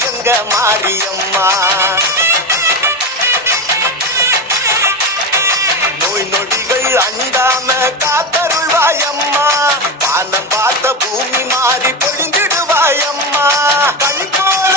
எங்க மாரியம்மா. நோய் நொடிகள் அண்டாம காத்தருள்வாயம்மா. வானம் பார்த்த பூமி மாறி பொழிந்திடுவாயம்மா. கண் போல